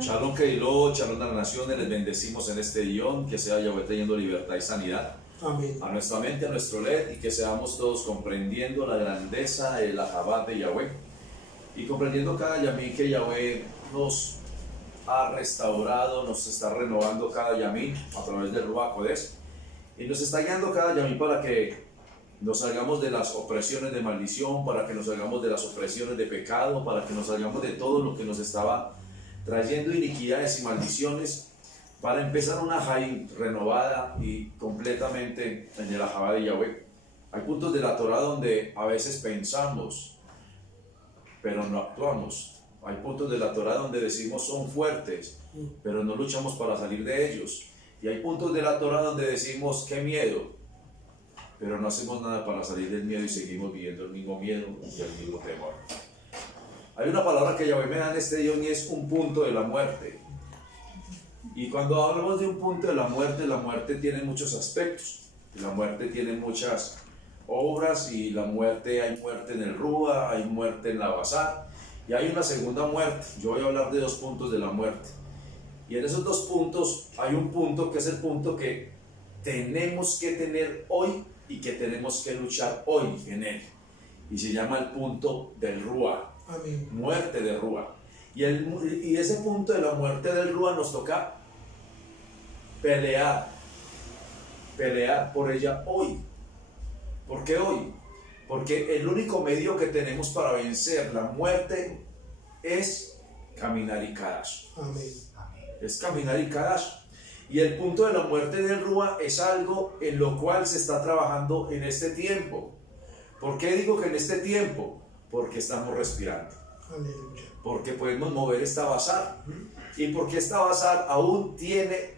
Shalom Keilot, Shalom a las naciones, les bendecimos en este guión, que sea Yahweh trayendo libertad y sanidad. Amén. A nuestra mente, a nuestro led, y que seamos todos comprendiendo la grandeza, el Ahabad de Yahweh, y comprendiendo cada yamín que Yahweh nos ha restaurado, nos está renovando cada yamín a través del Ruach Kodesh, y nos está guiando cada yamín para que nos salgamos de las opresiones de maldición, para que nos salgamos de las opresiones de pecado, para que nos salgamos de todo lo que nos estaba trayendo iniquidades y maldiciones, para empezar una Jaim renovada y completamente en el Ahabad de Yahweh. Hay puntos de la Torah donde a veces pensamos, pero no actuamos. Hay puntos de la Torah donde decimos son fuertes, pero no luchamos para salir de ellos. Y hay puntos de la Torah donde decimos qué miedo, pero no hacemos nada para salir del miedo y seguimos viviendo el mismo miedo y el mismo temor. Hay una palabra que Yahweh me da en este día y es un punto de la muerte. Y cuando hablamos de un punto de la muerte tiene muchos aspectos. La muerte tiene muchas obras y la muerte, hay muerte en el Rúa, hay muerte en la Basar y hay una segunda muerte. Yo voy a hablar de dos puntos de la muerte. Y en esos dos puntos hay un punto que es el punto que tenemos que tener hoy y que tenemos que luchar hoy en él. Y se llama el punto del Rúa. Amén. Muerte de Rúa. Y ese punto de la muerte del Rúa nos toca pelear por ella hoy. ¿Por qué hoy? Porque el único medio que tenemos para vencer la muerte es caminar y Kadash. Amén. Es caminar y Kadash. Y el punto de la muerte del Rúa es algo en lo cual se está trabajando en este tiempo. ¿Por qué digo que en este tiempo? Porque estamos respirando. Aleluya. Porque podemos mover esta basar. Y porque esta basar aún tiene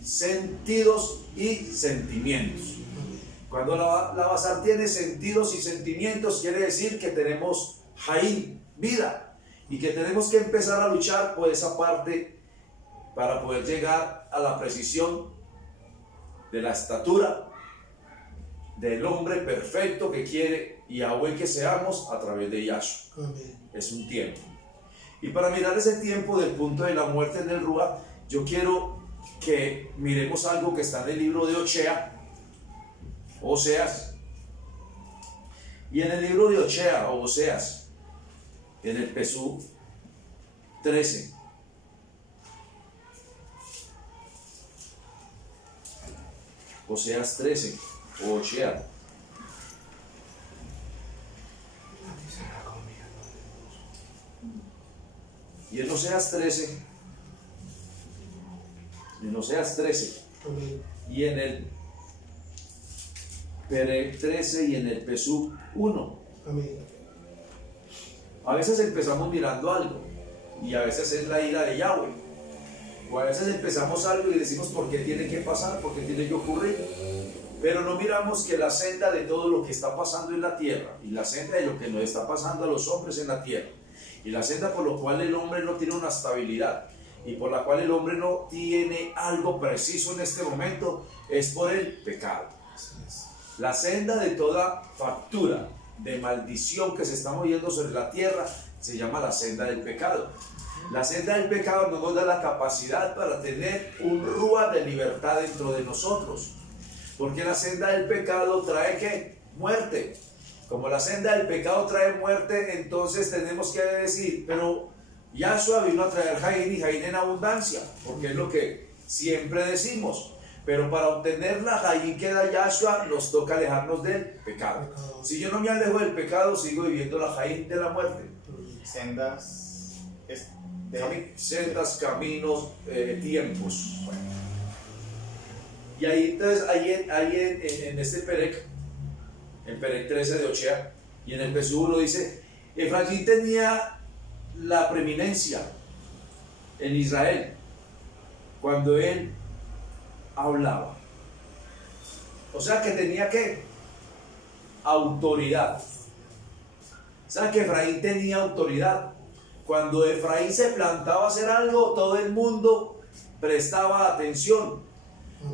sentidos y sentimientos. Cuando la basar tiene sentidos y sentimientos, quiere decir que tenemos Jaim, vida, y que tenemos que empezar a luchar por esa parte para poder llegar a la precisión de la estatura del hombre perfecto que quiere Yahweh que seamos a través de Yahshua. Amén. Es un tiempo. Y para mirar ese tiempo del punto de la muerte en el Rúa, yo quiero que miremos algo que está en el libro de Oseas. Y en el libro de Oseas, en el Pesú 13. Oseas 13, o Oshea. Y en Oseas 13, Amén. y en el Perec 13 y en el Pesú 1. Amén. A veces empezamos mirando algo y a veces es la ira de Yahweh. O a veces empezamos algo y decimos por qué tiene que pasar, por qué tiene que ocurrir. Pero no miramos que la senda de todo lo que está pasando en la tierra y la senda de lo que nos está pasando a los hombres en la tierra y la senda por lo cual el hombre no tiene una estabilidad y por la cual el hombre no tiene algo preciso en este momento es por el pecado. La senda de toda factura de maldición que se está moviendo sobre la tierra se llama la senda del pecado. La senda del pecado no nos da la capacidad para tener un rúa de libertad dentro de nosotros. Porque la senda del pecado trae ¿qué? Muerte. Como la senda del pecado trae muerte, entonces tenemos que decir, pero Yahshua vino a traer Jaín y Jaín en abundancia, porque es lo que siempre decimos. Pero para obtener la Jaín que da Yahshua, nos toca alejarnos del pecado. Si yo no me alejo del pecado, sigo viviendo la Jaín de la muerte. Sendas, caminos, tiempos. Y ahí entonces, en este Perec, en Perec 13 de Ochea, y en el Pesú 1 dice, Efraín tenía la preeminencia en Israel cuando él hablaba. O sea que tenía ¿qué? Autoridad. O sea que Efraín tenía autoridad. Cuando Efraín se plantaba a hacer algo, todo el mundo prestaba atención.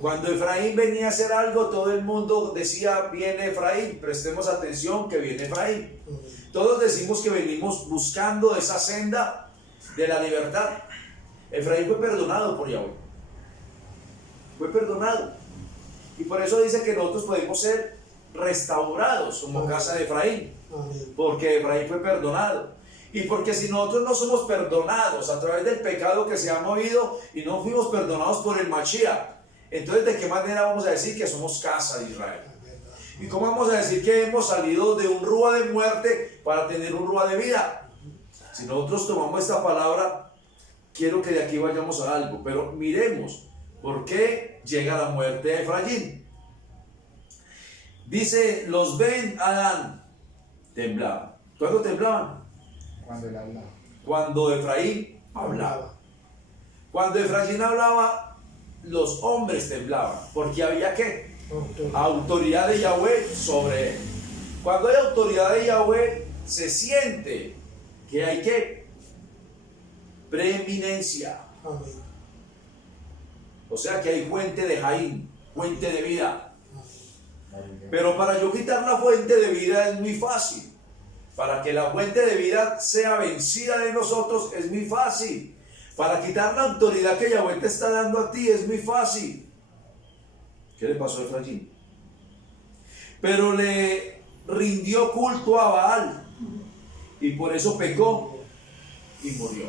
Cuando Efraín venía a hacer algo, todo el mundo decía, viene Efraín, prestemos atención que viene Efraín. Todos decimos que venimos buscando esa senda de la libertad. Efraín fue perdonado por Yahweh. Fue perdonado. Y por eso dice que nosotros podemos ser restaurados como casa de Efraín. Porque Efraín fue perdonado. Y porque si nosotros no somos perdonados a través del pecado que se ha movido y no fuimos perdonados por el Mashiach, entonces ¿de qué manera vamos a decir que somos casa de Israel? ¿Y cómo vamos a decir que hemos salido de un rúa de muerte para tener un rúa de vida? Si nosotros tomamos esta palabra, quiero que de aquí vayamos a algo, pero miremos por qué llega la muerte a Efraín. Dice, los Ben Adán temblaban. ¿Cuándo temblaban? Cuando él hablaba. Cuando Efraín hablaba. Cuando Efraín hablaba, los hombres temblaban, porque había ¿qué? Autoridad de Yahweh sobre él. Cuando hay autoridad de Yahweh, se siente que hay ¿qué? Preeminencia. Amén. O sea que hay fuente de Jaín, fuente de vida. Pero para yo quitar la fuente de vida es muy fácil. Para que la fuente de vida sea vencida de nosotros es muy fácil. Para quitar la autoridad que Yahweh te está dando a ti es muy fácil. ¿Qué le pasó a Efraín? Pero le rindió culto a Baal y por eso pecó y murió.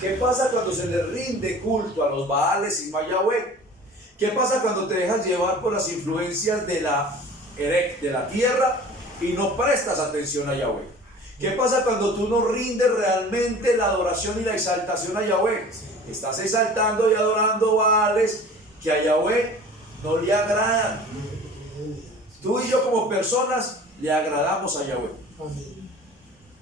¿Qué pasa cuando se le rinde culto a los Baales y no a Yahweh? ¿Qué pasa cuando te dejas llevar por las influencias de la tierra y no prestas atención a Yahweh? ¿Qué pasa cuando tú no rindes realmente la adoración y la exaltación a Yahweh? Estás exaltando y adorando Baales que a Yahweh no le agradan. Tú y yo como personas le agradamos a Yahweh. Amén.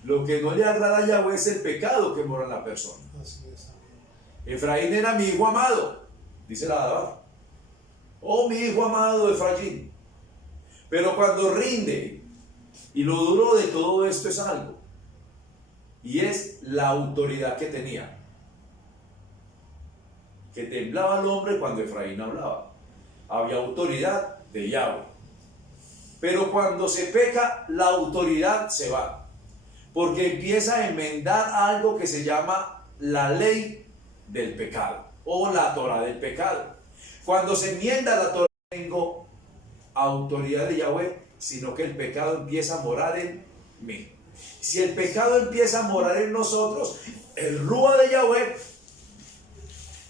Lo que no le agrada a Yahweh es el pecado que mora en la persona. Así es, amén. Efraín era mi hijo amado, dice la Dabar. Oh, mi hijo amado Efraín. Pero cuando rinde, y lo duro de todo esto es algo, y es la autoridad que tenía. Que temblaba el hombre cuando Efraín hablaba. Había autoridad de Yahweh. Pero cuando se peca, la autoridad se va. Porque empieza a enmendar algo que se llama la ley del pecado o la Torah del pecado. Cuando se enmienda la Torah, no tengo autoridad de Yahweh, sino que el pecado empieza a morar en mí. Si el pecado empieza a morar en nosotros, el Rúa de Yahweh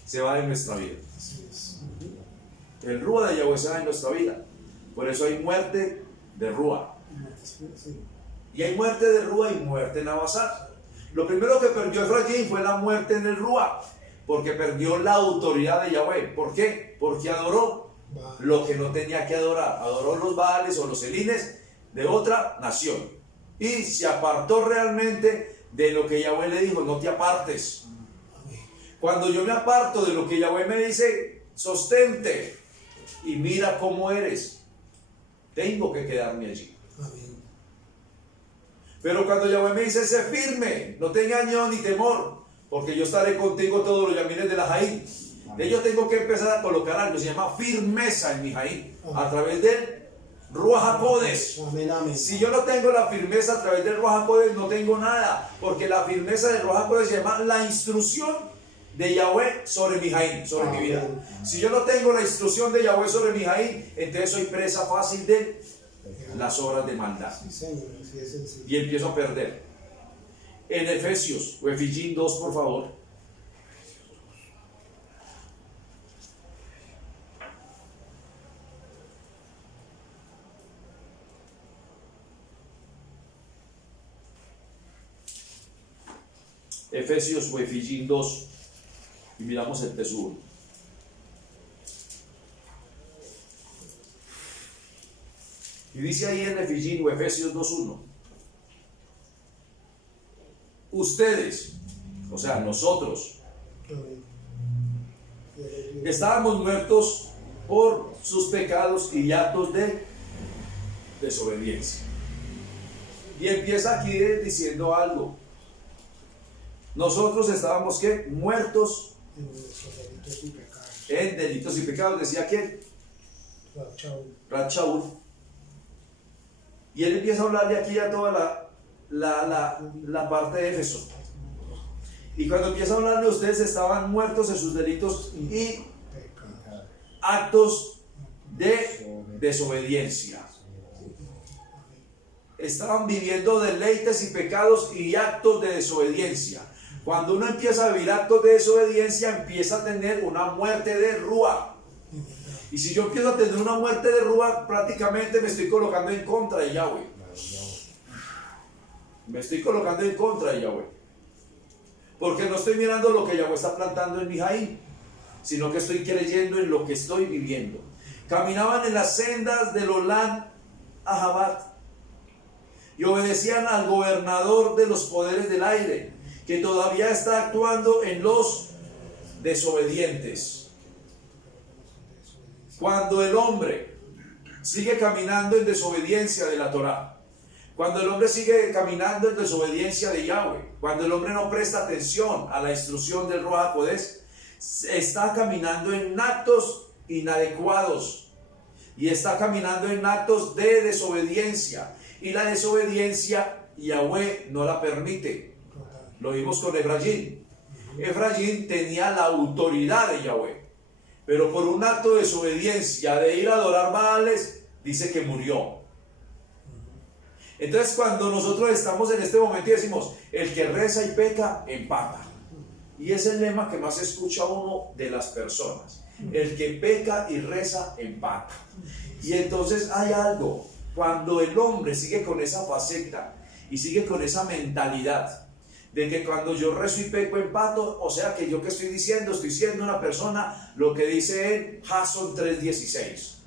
se va de nuestra vida. Así es. El Rúa de Yahweh se va en nuestra vida. Por eso hay muerte de Rúa. Sí. Y hay muerte de Rúa y muerte en Abasar. Lo primero que perdió Efraín fue la muerte en el Rúa, porque perdió la autoridad de Yahweh. ¿Por qué? Porque adoró lo que no tenía que adorar. Adoró los Baales o los Elines de otra nación. Y se apartó realmente de lo que Yahweh le dijo, no te apartes. Cuando yo me aparto de lo que Yahweh me dice, sostente y mira cómo eres. Tengo que quedarme allí. Amén. Pero cuando Yahweh me dice, sé firme, no tenga miedo ni temor, porque yo estaré contigo todos los yamines de la Jaín. De ello tengo que empezar a colocar algo, se llama firmeza en mi Jaín, a través del Ruach HaKodesh. Amén, amén. Si yo no tengo la firmeza a través del Ruach HaKodesh, no tengo nada, porque la firmeza del Ruach HaKodesh se llama la instrucción de Yahweh sobre mi Jaín, sobre mi vida. Si yo no tengo la instrucción de Yahweh sobre mi Jaín, entonces soy presa fácil de las obras de maldad. Sí, Señor, así es sencillo. Y empiezo a perder. En Efesios, o Efesios 2, por favor. Efesios o Efesios 2. Y miramos el texto 1. Y dice ahí en Efesios o Efesios 2:1. Ustedes, o sea, nosotros, Amén. estábamos muertos por sus pecados y actos de desobediencia. Y empieza aquí diciendo algo. Nosotros estábamos ¿qué? Muertos En nuestros delitos y pecados. en delitos y pecados, decía quién, Ratchaul. Y él empieza a hablarle aquí a toda la parte de Éfeso. Y cuando empieza a hablarle, ustedes estaban muertos en sus delitos y Pecado. actos de desobediencia. Estaban viviendo deleites y pecados y actos de desobediencia. Cuando uno empieza a vivir actos de desobediencia, empieza a tener una muerte de Ruach. Y si yo empiezo a tener una muerte de Ruach, prácticamente me estoy colocando en contra de Yahweh. Me estoy colocando en contra de Yahweh. Porque no estoy mirando lo que Yahweh está plantando en mi Jaín, sino que estoy creyendo en lo que estoy viviendo. Caminaban en las sendas del Olán Ahabat y obedecían al gobernador de los poderes del aire, que todavía está actuando en los desobedientes. Cuando el hombre sigue caminando en desobediencia de la Torá, cuando el hombre sigue caminando en desobediencia de Yahweh, cuando el hombre no presta atención a la instrucción del Ruach HaKodesh, está caminando en actos inadecuados y está caminando en actos de desobediencia, y la desobediencia Yahweh no la permite. Lo vimos con Efraín. Efraín tenía la autoridad de Yahweh, pero por un acto de desobediencia de ir a adorar Baales, dice que murió. Entonces, cuando nosotros estamos en este momento y decimos, el que reza y peca, empata. Y es el lema que más escucha uno de las personas. El que peca y reza, empata. Y entonces hay algo, cuando el hombre sigue con esa faceta y sigue con esa mentalidad de que cuando yo rezo y peco, empato, o sea que yo que estoy diciendo, estoy siendo una persona, lo que dice en Jasón 3:16.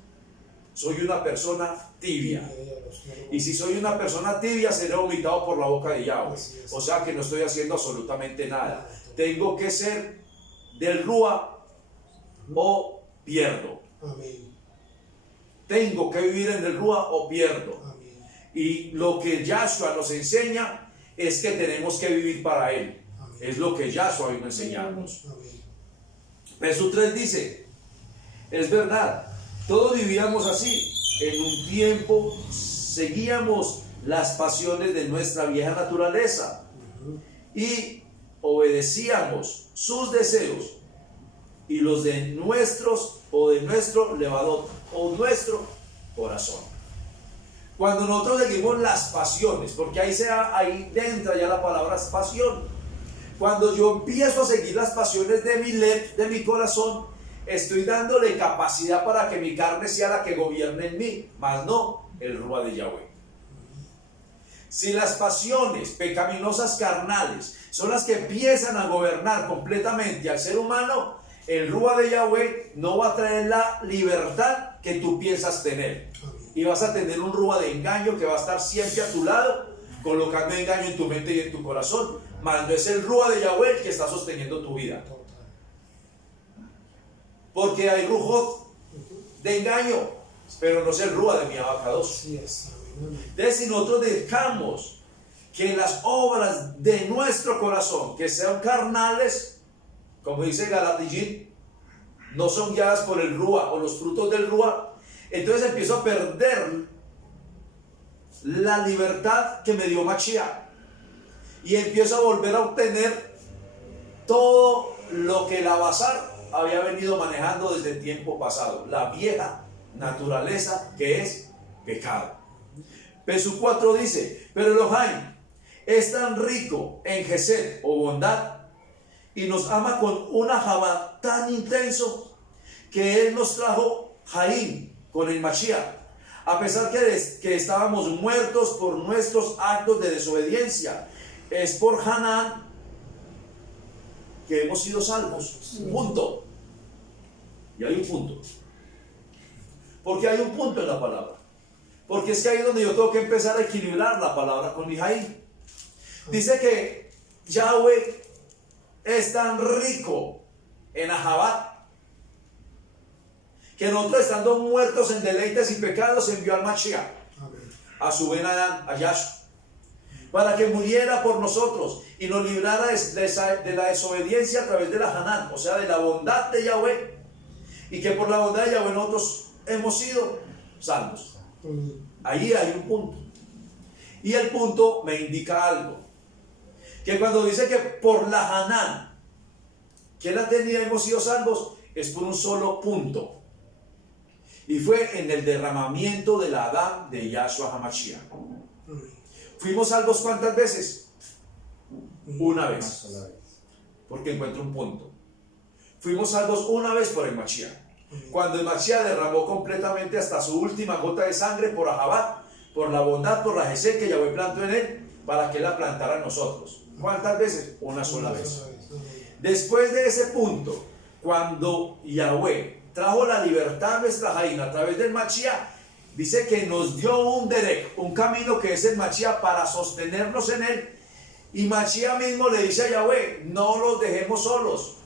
Soy una persona tibia. Y si soy una persona tibia, seré vomitado por la boca de Yahweh. O sea que no estoy haciendo absolutamente nada. Tengo que ser del Ruach o pierdo. Amén. Tengo que vivir en el Ruach o pierdo. Amén. Y lo que Yahshua nos enseña es que tenemos que vivir para Él. Amén. Es lo que Yahshua vino a enseñarnos. Amén. Verso 3 dice, es verdad, todos vivíamos así. En un tiempo seguíamos las pasiones de nuestra vieja naturaleza y obedecíamos sus deseos y los de nuestros o de nuestro levador o nuestro corazón. Cuando nosotros seguimos las pasiones, porque ahí entra ya la palabra pasión. Cuando yo empiezo a seguir las pasiones de mi lev, de mi corazón, estoy dándole capacidad para que mi carne sea la que gobierne en mí, mas no el Ruach de Yahweh. Si las pasiones pecaminosas carnales son las que empiezan a gobernar completamente al ser humano, el Ruach de Yahweh no va a traer la libertad que tú piensas tener. Y vas a tener un Ruach de engaño que va a estar siempre a tu lado, colocando engaño en tu mente y en tu corazón, mas no es el Ruach de Yahweh el que está sosteniendo tu vida. Porque hay rujot de engaño, pero no es el Ruach de mi abacados. Así es. Amén. Entonces, si nosotros dejamos que las obras de nuestro corazón, que sean carnales, como dice Galatillín, no son guiadas por el Ruach o los frutos del Ruach, entonces empiezo a perder la libertad que me dio Mashiach y empiezo a volver a obtener todo lo que el Abazar había venido manejando desde el tiempo pasado, la vieja naturaleza que es pecado. Verso 4 dice, pero Elohim es tan rico en gesed o bondad y nos ama con una Jabá tan intenso que Él nos trajo Jaín con el Mashiach, a pesar que estábamos muertos por nuestros actos de desobediencia. Es por Hanán que hemos sido salvos. Punto. Y hay un punto. Porque hay un punto en la palabra. Porque es que ahí es donde yo tengo que empezar a equilibrar la palabra con mi Jaín. Dice que Yahweh es tan rico en Ahabat que nosotros, estando muertos en deleites y pecados, envió al Mashiach, a su Ben Adán, a Yahshua, para que muriera por nosotros y nos librara de la desobediencia a través de la Hanán, o sea, de la bondad de Yahweh, y que por la bondad de Yahweh nosotros hemos sido salvos. Ahí hay un punto. Y el punto me indica algo, Que cuando dice que por la Hanán, que la tenía hemos sido salvos, es por un solo punto. Y fue en el derramamiento del Adán de Yahshua HaMashiach. ¿Fuimos salvos cuántas veces? Una vez. Porque encuentro un punto. Fuimos salvos una vez por el Mashiach. Cuando el Mashiach derramó completamente hasta su última gota de sangre por Ahabat, por la bondad, por la Gesed que Yahweh plantó en él, para que él la plantara en nosotros. ¿Cuántas veces? Una sola vez. Después de ese punto, cuando Yahweh trajo la libertad a nuestra Jaina a través del Mashiach, dice que nos dio un derech, un camino que es el Mashiach para sostenernos en él. Y Mashiach mismo le dice a Yahweh, no los dejemos solos,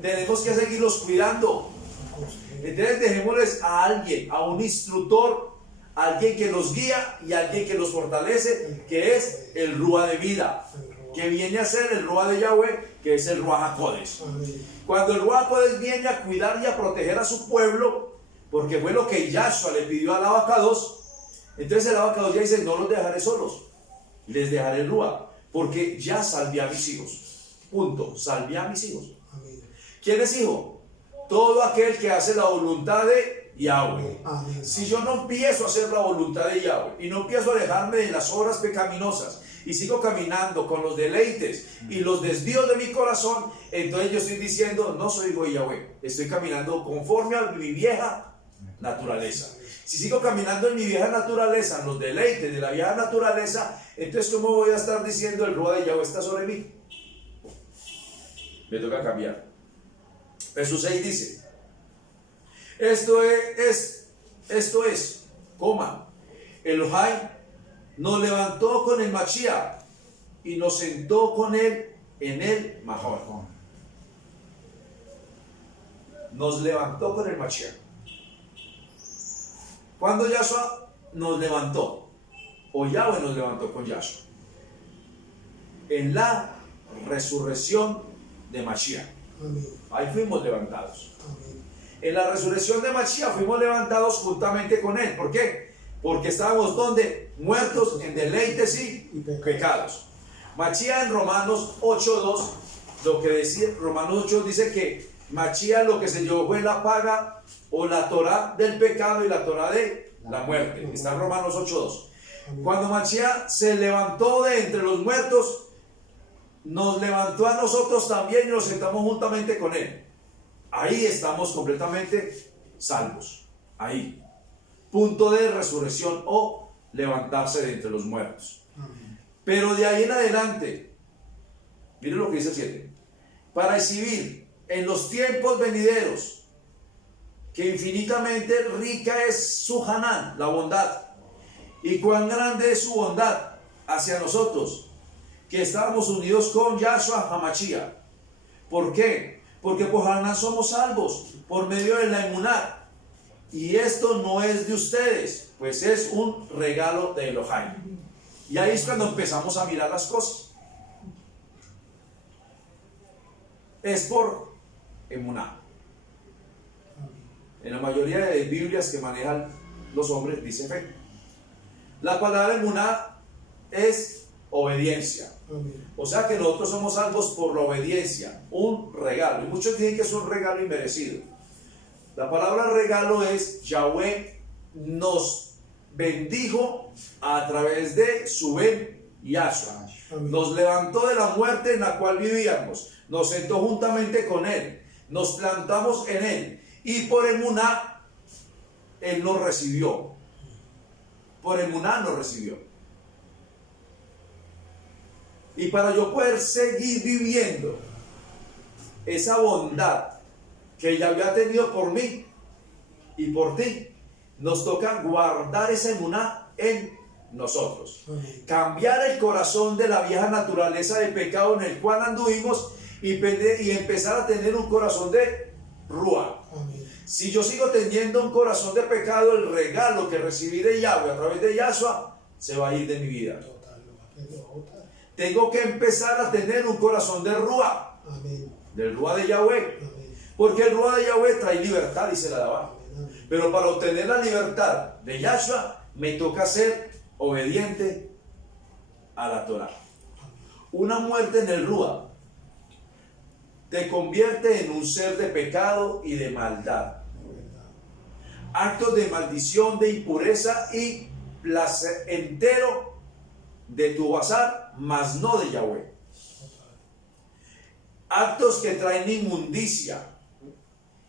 tenemos que seguirlos cuidando. Entonces dejémosles a alguien, a un instructor, alguien que los guía y alguien que los fortalece, que es el Ruach de vida, que viene a ser el Ruach de Yahweh, que es el Ruach HaKodesh. Cuando el Ruach HaKodesh viene a cuidar y a proteger a su pueblo, porque fue lo que Yahshua le pidió al Abacados, entonces el Abacados ya dice, no los dejaré solos, les dejaré el Ruach, porque ya salvé a mis hijos. Punto, salvé a mis hijos. ¿Quién es hijo? Todo aquel que hace la voluntad de Yahweh. Si yo no empiezo a hacer la voluntad de Yahweh y no empiezo a alejarme de las obras pecaminosas y sigo caminando con los deleites y los desvíos de mi corazón, entonces yo estoy diciendo, no soy hijo de Yahweh, estoy caminando conforme a mi vieja naturaleza. Si sigo caminando en mi vieja naturaleza, en los deleites de la vieja naturaleza, entonces ¿cómo voy a estar diciendo el Ruach de Yahweh está sobre mí? Me toca cambiar. Verso 6 dice, esto es, Elohai nos levantó con el Mashiach y nos sentó con él en el Mahor. Nos levantó con el Mashiach. Cuando Yahshua nos levantó, o Yahweh nos levantó con Yahshua, en la resurrección de Mashiach. Ahí fuimos levantados. En la resurrección de Mashiach fuimos levantados juntamente con él. ¿Por qué? Porque estábamos donde? Muertos en deleites y pecados. Mashiach en Romanos 8:2, lo que decía, Romanos 8 dice que Mashiach lo que se llevó fue la paga o la Torah del pecado y la Torah de la muerte. Está en Romanos 8:2. Cuando Mashiach se levantó de entre los muertos, nos levantó a nosotros también y nos sentamos juntamente con él. Ahí estamos completamente salvos. Ahí. Punto de resurrección o levantarse de entre los muertos. Pero de ahí en adelante, miren lo que dice el 7. Para exhibir en los tiempos venideros que infinitamente rica es su Hanán, la bondad, y cuán grande es su bondad hacia nosotros, que estábamos unidos con Yahshua HaMashiach. ¿Por qué? Porque por Hanán somos salvos, por medio de la emuná. Y esto no es de ustedes, pues es un regalo de Elohai. Y ahí es cuando empezamos a mirar las cosas. Es por emuná. En la mayoría de Biblias que manejan los hombres dice fe. La palabra emuná es obediencia. O sea que nosotros somos salvos por la obediencia, un regalo. Y muchos dicen que es un regalo inmerecido. La palabra regalo es Yahweh nos bendijo a través de su Ben Yahshua. Nos levantó de la muerte en la cual vivíamos, nos sentó juntamente con él, nos plantamos en él y por emuná él nos recibió. Por emuná nos recibió. Y para yo poder seguir viviendo esa bondad que ya había tenido por mí y por ti, nos toca guardar esa emuná en nosotros. Cambiar el corazón de la vieja naturaleza de pecado en el cual anduvimos y empezar a tener un corazón de Ruach. Si yo sigo teniendo un corazón de pecado, el regalo que recibí de Yahweh a través de Yahshua se va a ir de mi vida. Tengo que empezar a tener un corazón de Ruach, del Ruach de Yahweh, porque el Ruach de Yahweh trae libertad, dice la Dabá. Pero para obtener la libertad de Yahshua me toca ser obediente a la Torah. Una muerte en el Rúa te convierte en un ser de pecado y de maldad. Actos de maldición, de impureza y placer entero de tu bazar, mas no de Yahweh. Actos que traen inmundicia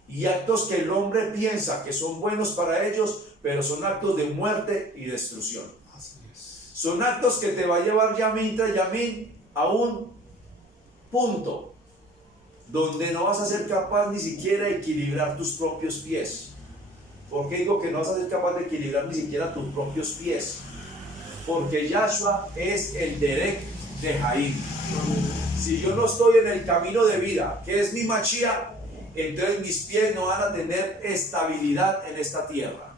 y actos que el hombre piensa que son buenos para ellos, pero son actos de muerte y destrucción. Son actos que te va a llevar Yamín tras Yamín a un punto donde no vas a ser capaz ni siquiera de equilibrar tus propios pies. ¿Por qué digo que no vas a ser capaz de equilibrar ni siquiera tus propios pies? Porque Yahshua es el Derek de Jaim. Si yo no estoy en el camino de vida, que es mi Mashiach, entonces mis pies no van a tener estabilidad en esta tierra.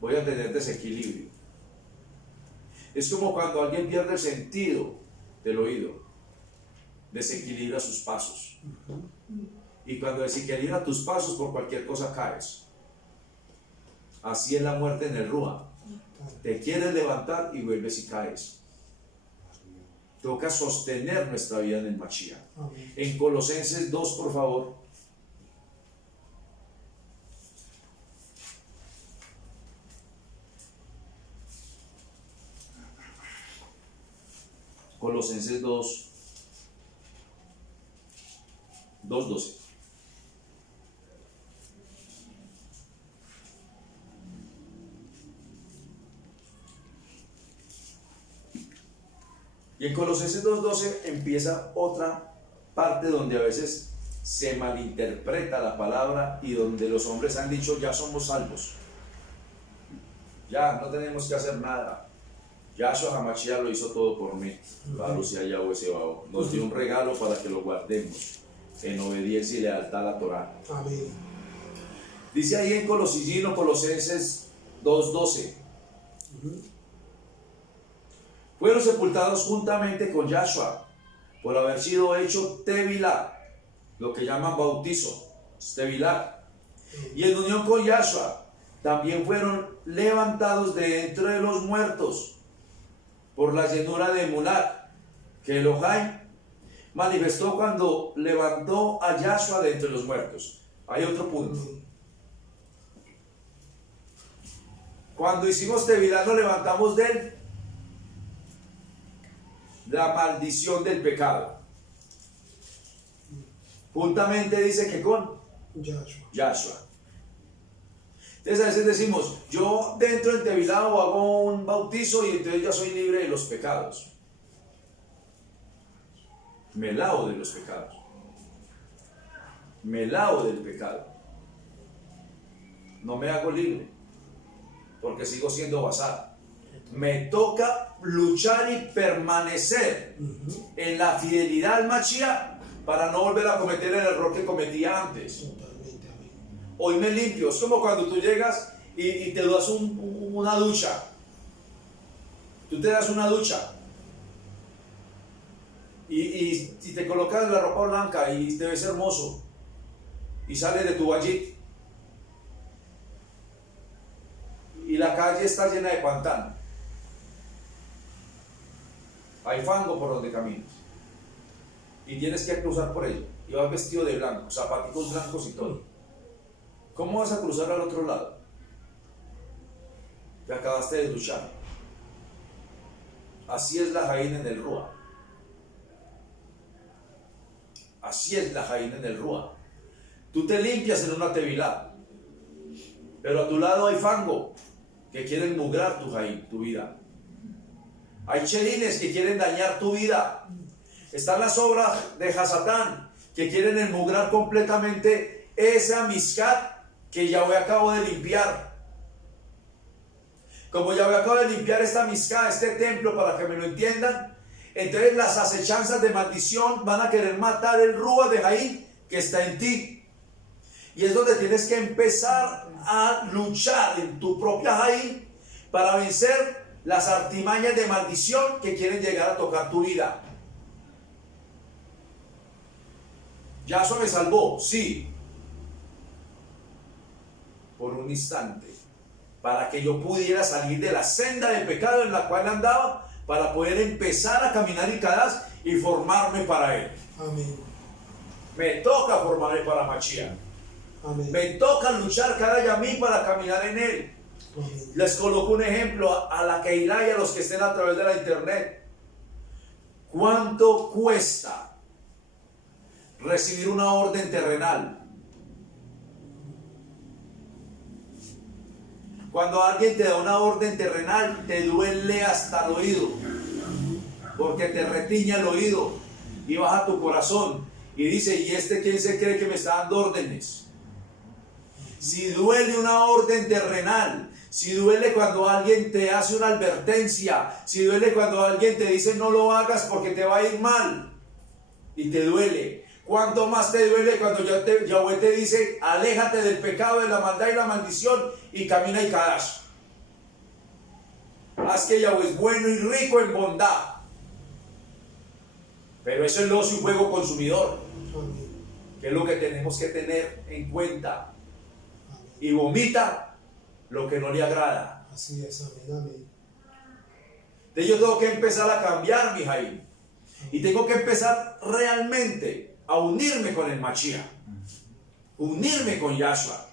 Voy a tener desequilibrio. Es como cuando alguien pierde el sentido del oído, desequilibra sus pasos. Y cuando desequilibra tus pasos, por cualquier cosa caes. Así es la muerte en el Rúa. Te quieres levantar y vuelves y caes. Toca sostener nuestra vida en el Mashiach. En Colosenses 2, por favor. Colosenses 2, 2:12. Y en Colosenses 2:12 empieza otra parte donde a veces se malinterpreta la palabra y donde los hombres han dicho ya somos salvos. Ya no tenemos que hacer nada. Yahshua HaMashiach lo hizo todo por mí. Claro, sea Yahweh Sebaot. Nos dio un regalo para que lo guardemos en obediencia y lealtad a la Torah. Amén. Dice ahí en Colosenses 2:12. Fueron sepultados juntamente con Yahshua por haber sido hecho Tevilá, lo que llaman bautizo, Tevilá. Y en unión con Yahshua también fueron levantados de entre los muertos por la llenura de Emunat, que Elohim manifestó cuando levantó a Yahshua de entre los muertos. Hay otro punto. Cuando hicimos Tevilá nos levantamos de él. La maldición del pecado. Juntamente dice que con Yahshua. Entonces a veces decimos, yo dentro del Tevilá hago un bautizo y entonces ya soy libre de los pecados. Me lavo de los pecados. Me lavo del pecado. No me hago libre, porque sigo siendo basado. Me toca luchar y permanecer en la fidelidad al Mashiach para no volver a cometer el error que cometía antes. Hoy me limpio. Es como cuando tú llegas y te das una ducha. Tú te das una ducha y te colocas la ropa blanca y te ves hermoso y sales de tu bayit y la calle está llena de pantano. Hay fango por donde caminas y tienes que cruzar por ello y vas vestido de blanco, zapaticos blancos y todo. ¿Cómo vas a cruzar al otro lado? Te acabaste de duchar. Así es la Jaín en el Rúa. Así es la Jaín en el Rúa. Tú te limpias en una tevilá, pero a tu lado hay fango que quieren mugrar tu Jaín, tu vida. Hay chelines que quieren dañar tu vida. Están las obras de Hasatán que quieren enmugrar completamente esa Mizcat que Yahweh acabo de limpiar. Como Yahweh acabo de limpiar esta Mizcat, este templo, para que me lo entiendan, entonces las acechanzas de maldición van a querer matar el Rúa de Jaín que está en ti. Y es donde tienes que empezar a luchar en tu propia Jaín para vencer las artimañas de maldición que quieren llegar a tocar tu vida. Yahshua me salvó, sí, por un instante, para que yo pudiera salir de la senda de pecado en la cual andaba, para poder empezar a caminar en Kadas y formarme para Él. Amén. Me toca formarme para Mashiach. Amén. Me toca luchar cada día a mí para caminar en Él. Amén. Les coloco un ejemplo a la Keilah y a los que estén a través de la internet. ¿Cuánto cuesta recibir una orden terrenal? Cuando alguien te da una orden terrenal, te duele hasta el oído, porque te retiña el oído y baja tu corazón y dice, ¿y este quién se cree que me está dando órdenes? Si duele una orden terrenal, si duele cuando alguien te hace una advertencia, si duele cuando alguien te dice no lo hagas porque te va a ir mal y te duele, ¿cuánto más te duele cuando Yahweh te dice aléjate del pecado, de la maldad y la maldición y camina y Kadas? Haz que Yahweh es bueno y rico en bondad, pero eso es ocio y juego consumidor, Amén. que es lo que tenemos que tener en cuenta, Amén. y vomita lo que no le agrada. Así es, amén, amén. Entonces yo tengo que empezar a cambiar, mi Jaime, y tengo que empezar realmente a unirme con el Mashiach, unirme con Yahshua.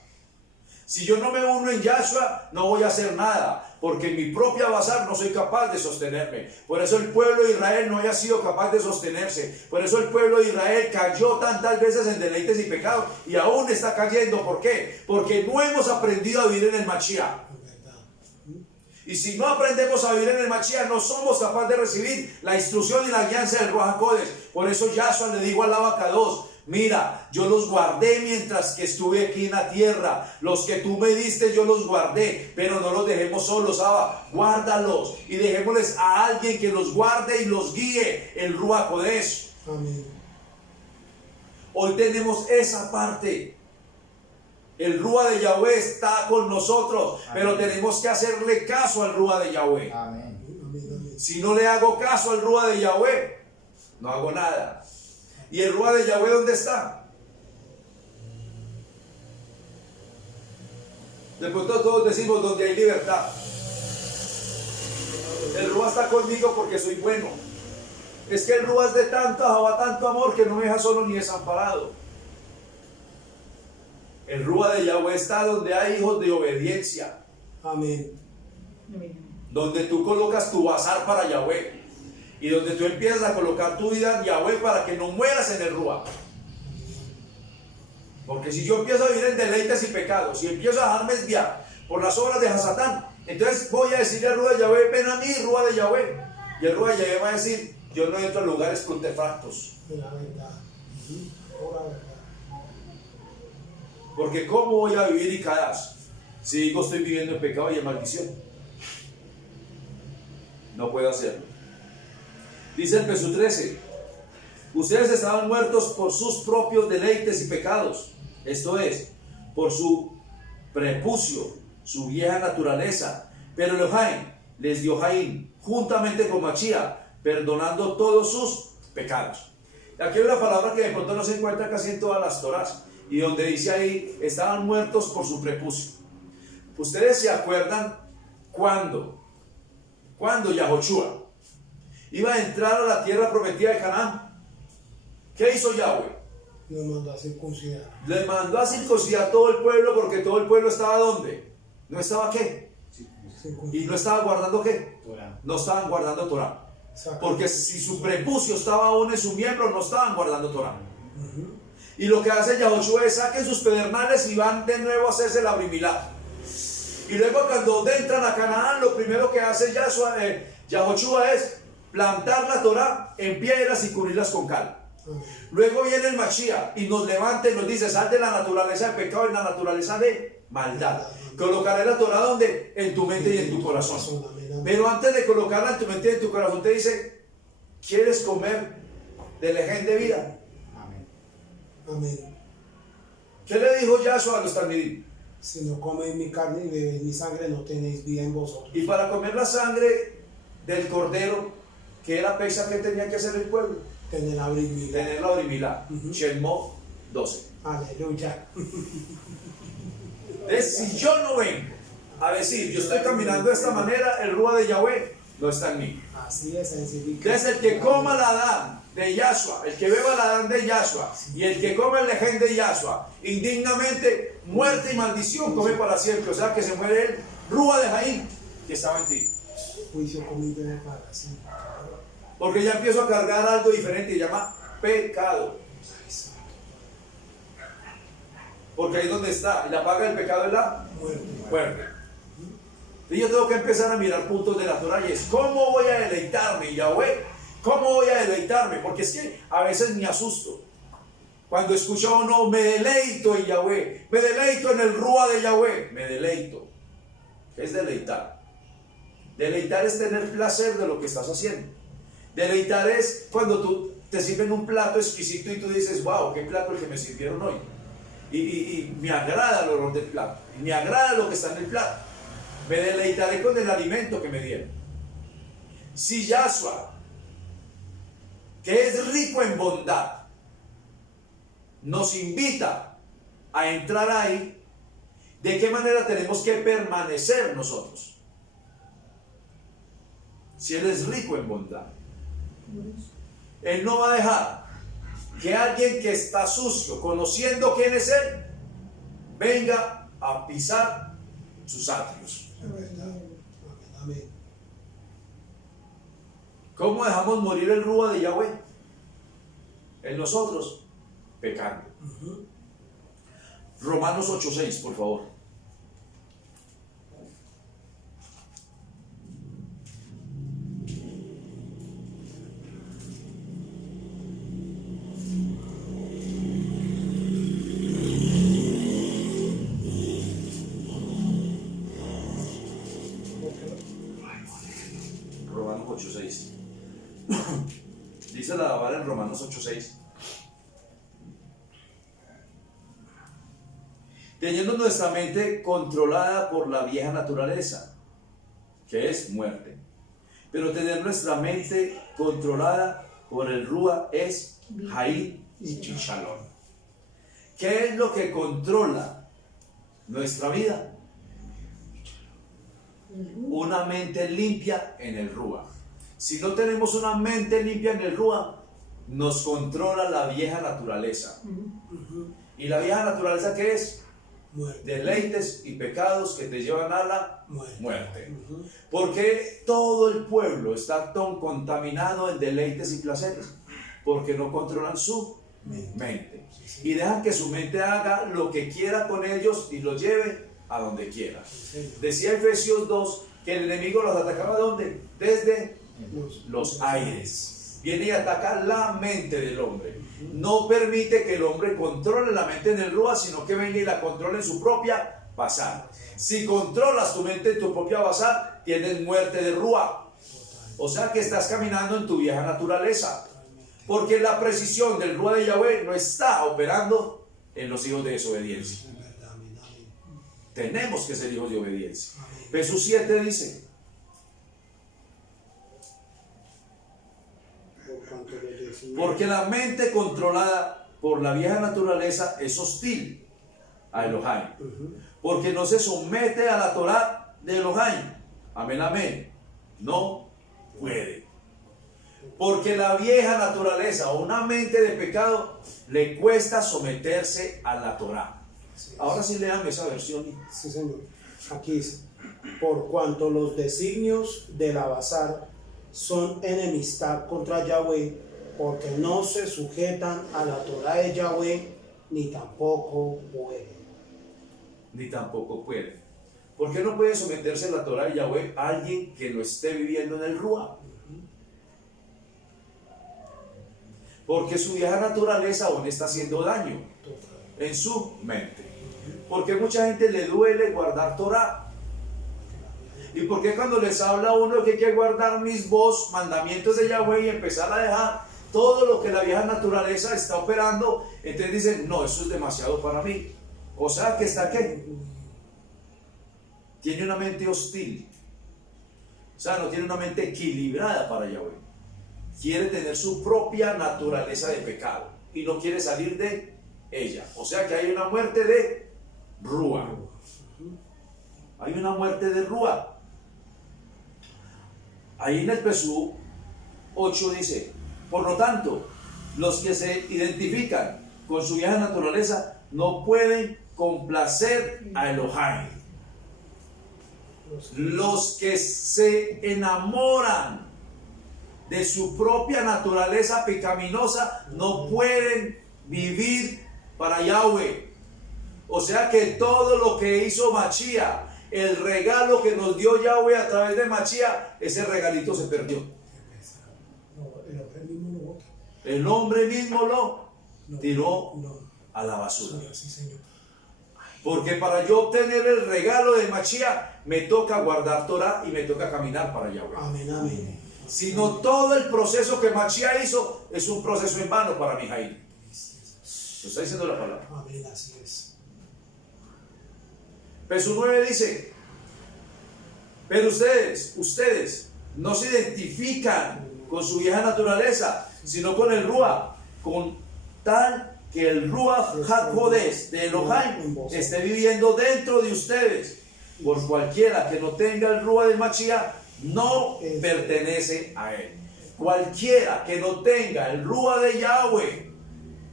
Si yo no me uno en Yahshua, no voy a hacer nada, porque en mi propia bazar no soy capaz de sostenerme. Por eso el pueblo de Israel no haya sido capaz de sostenerse. Por eso el pueblo de Israel cayó tantas veces en deleites y pecados y aún está cayendo. ¿Por qué? Porque no hemos aprendido a vivir en el Mashiach. Es verdad. Y si no aprendemos a vivir en el Mashiach, no somos capaces de recibir la instrucción y la guianza del Ruach HaKodesh. Por eso Yahshua le dijo al Abacados: mira, yo los guardé mientras que estuve aquí en la tierra. Los que tú me diste yo los guardé, pero no los dejemos solos, Abba. Guárdalos y dejémosles a alguien que los guarde y los guíe, el Ruach HaKodesh. Amén. Hoy tenemos esa parte. El Ruach de Yahweh está con nosotros, pero tenemos que hacerle caso al Ruach de Yahweh. Amén. Amén, amén. Si no le hago caso al Ruach de Yahweh, no hago nada. ¿Y el Ruach de Yahweh dónde está? De pronto todos decimos donde hay libertad. El Ruach está conmigo porque soy bueno. Es que el Ruach es de tanto amor que no me deja solo ni desamparado. El Ruach de Yahweh está donde hay hijos de obediencia, Amén. donde tú colocas tu bazar para Yahweh y donde tú empiezas a colocar tu vida en Yahweh para que no mueras en el Ruach. Porque si yo empiezo a vivir en deleites y pecados, si empiezo a dejarme desviar por las obras de Hasatán, entonces voy a decirle al Ruach de Yahweh: ven a mí, Ruach de Yahweh. Y el Ruach de Yahweh va a decir: yo no entro a lugares puntefactos. Es la verdad. Por la verdad. Porque ¿cómo voy a vivir y Kadas si digo estoy viviendo en pecado y en maldición? No puedo hacerlo. Dice el verso 13: ustedes estaban muertos por sus propios deleites y pecados, esto es, por su prepucio, su vieja naturaleza, pero Elohim les dio Jaim juntamente con Mashiach, perdonando todos sus pecados. Aquí hay una palabra que de pronto no se encuentra casi en todas las Torás, y donde dice ahí: estaban muertos por su prepucio. ¿Ustedes se acuerdan cuando Yahoshua iba a entrar a la tierra prometida de Canaán? ¿Qué hizo Yahweh? Nos mandó a circuncidar. Le mandó a circuncidar todo el pueblo, porque todo el pueblo estaba ¿dónde? ¿No estaba qué? Circuncidar. ¿Y no estaba guardando qué? Torah. No estaban guardando Torah. Saca- Porque si su prepucio estaba aún en su miembro, no estaban guardando Torah. Ujú. Y lo que hace Yahoshua es: saquen sus pedernales y van de nuevo a hacerse la brimilá. Y luego cuando entran a Canaán, lo primero que hace Yahoshua es plantar la Torah en piedras y cubrirlas con cal. Amén. Luego viene el Mashiach y nos levanta y nos dice: sal de la naturaleza de pecado y la naturaleza de maldad. Colocaré la Torah donde, en tu mente y en tu corazón. Amén, amén. Pero antes de colocarla en tu mente y en tu corazón, te dice: ¿quieres comer del ején de vida? Amén. Amén. ¿Qué le dijo Yahshua a los talmidim? Si no coméis mi carne y bebéis mi sangre, no tenéis vida en vosotros. Y para comer la sangre del cordero, ¿qué era pesa que tenía que hacer el pueblo? Tener la brimila. Tener la brimilá. Ujú. Shemot 12. Aleluya. Entonces, si yo no vengo a decir: yo estoy caminando de esta manera, el Ruach de Yahweh no está en mí. Así es, Entonces el que coma la Adán de Yahshua, el que beba la Adán de Yahshua y el que come el lején de Yahshua, indignamente, muerte y maldición come para siempre. O sea que se muere el Rúa de Jaín que estaba en ti. Juicio conmigo para siempre. Porque ya empiezo a cargar algo diferente y se llama pecado. Porque ahí es donde está. Y la paga del pecado es la muerte. Y yo tengo que empezar a mirar puntos de la Torah y es ¿cómo voy a deleitarme, Yahweh? ¿Cómo voy a deleitarme? Porque es que a veces me asusto. Cuando escucho o no, me deleito en Yahweh. Me deleito en el Rúa de Yahweh. Me deleito. ¿Qué es deleitar? Deleitar es tener placer de lo que estás haciendo. Deleitar es cuando tú te sirven un plato exquisito y tú dices, wow, qué plato el que me sirvieron hoy. Y me agrada el olor del plato. Y me agrada lo que está en el plato. Me deleitaré con el alimento que me dieron. Si Yahshua, que es rico en bondad, nos invita a entrar ahí, ¿de qué manera tenemos que permanecer nosotros? Si Él es rico en bondad, Él no va a dejar que alguien que está sucio, conociendo quién es Él, venga a pisar sus atrios. Amén. ¿Cómo dejamos morir el Rúa de Yahweh? En nosotros, pecando. Romanos 8:6, por favor. Romanos 8:6. Dice la Biblia en Romanos 8:6. Teniendo nuestra mente controlada por la vieja naturaleza, que es muerte. Pero tener nuestra mente controlada por el Rúa es Jaín y Shalom. ¿Qué es lo que controla nuestra vida? Una mente limpia en el Rúa. Si no tenemos una mente limpia en el Rúa, nos controla la vieja naturaleza. ¿Y la vieja naturaleza qué es? Muerte. Deleites y pecados que te llevan a la muerte. Uh-huh. Porque todo el pueblo está tan contaminado en deleites y placeres, porque no controlan su mente. Y dejan que su mente haga lo que quiera con ellos y los lleve a donde quiera. Decía Efesios 2 que el enemigo los atacaba ¿dónde? Desde los aires. Viene y ataca la mente del hombre. No permite que el hombre controle la mente en el Rúa, sino que venga y la controle en su propia bazar. Si controlas tu mente en tu propia bazar, tienes muerte de Rúa. O sea que estás caminando en tu vieja naturaleza. Porque la precisión del Rúa de Yahweh no está operando en los hijos de desobediencia. Tenemos que ser hijos de obediencia. Jesús 7 dice: porque la mente controlada por la vieja naturaleza es hostil a Elohim, porque no se somete a la Torah de Elohim. Amén, amén. No puede. Porque la vieja naturaleza o una mente de pecado le cuesta someterse a la Torah. Ahora sí lean esa versión. Sí, señor. Aquí dice: por cuanto los designios del bazar son enemistad contra Yahweh, porque no se sujetan a la Torah de Yahweh, ni tampoco pueden. Ni tampoco puede. ¿Por qué no puede someterse a la Torah de Yahweh alguien que no esté viviendo en el Rúa? Porque su vieja naturaleza aún está haciendo daño en su mente. Porque mucha gente le duele guardar Torah. ¿Y por qué cuando les habla uno que hay que guardar mis mandamientos de Yahweh y empezar a dejar todo lo que la vieja naturaleza está operando, entonces dicen, no, eso es demasiado para mí? O sea, que está ¿qué? Tiene una mente hostil. O sea, no tiene una mente equilibrada para Yahweh. Quiere tener su propia naturaleza de pecado y no quiere salir de ella. O sea que hay una muerte de Rúa. Hay una muerte de Rúa. Ahí en el Pesú 8 dice, por lo tanto, los que se identifican con su vieja naturaleza no pueden complacer a Elohim. Los que se enamoran de su propia naturaleza pecaminosa no pueden vivir para Yahweh. O sea que todo lo que hizo Mashiach, el regalo que nos dio Yahweh a través de Mashiach, ese regalito se perdió. El hombre mismo lo tiró a la basura. Porque para yo obtener el regalo de Mashiach, me toca guardar Torah y me toca caminar para Yahweh. Amén, amén. Sino todo el proceso que Mashiach hizo es un proceso en vano para mi Jair. Lo está diciendo la palabra. Amén, así es. Verso 9 dice, pero ustedes no se identifican con su vieja naturaleza, sino con el Ruach, con tal que el Ruach HaKodesh de Elohim esté viviendo dentro de ustedes. Por cualquiera que no tenga el Ruach de Mashiach, no pertenece a él. Cualquiera que no tenga el Ruach de Yahweh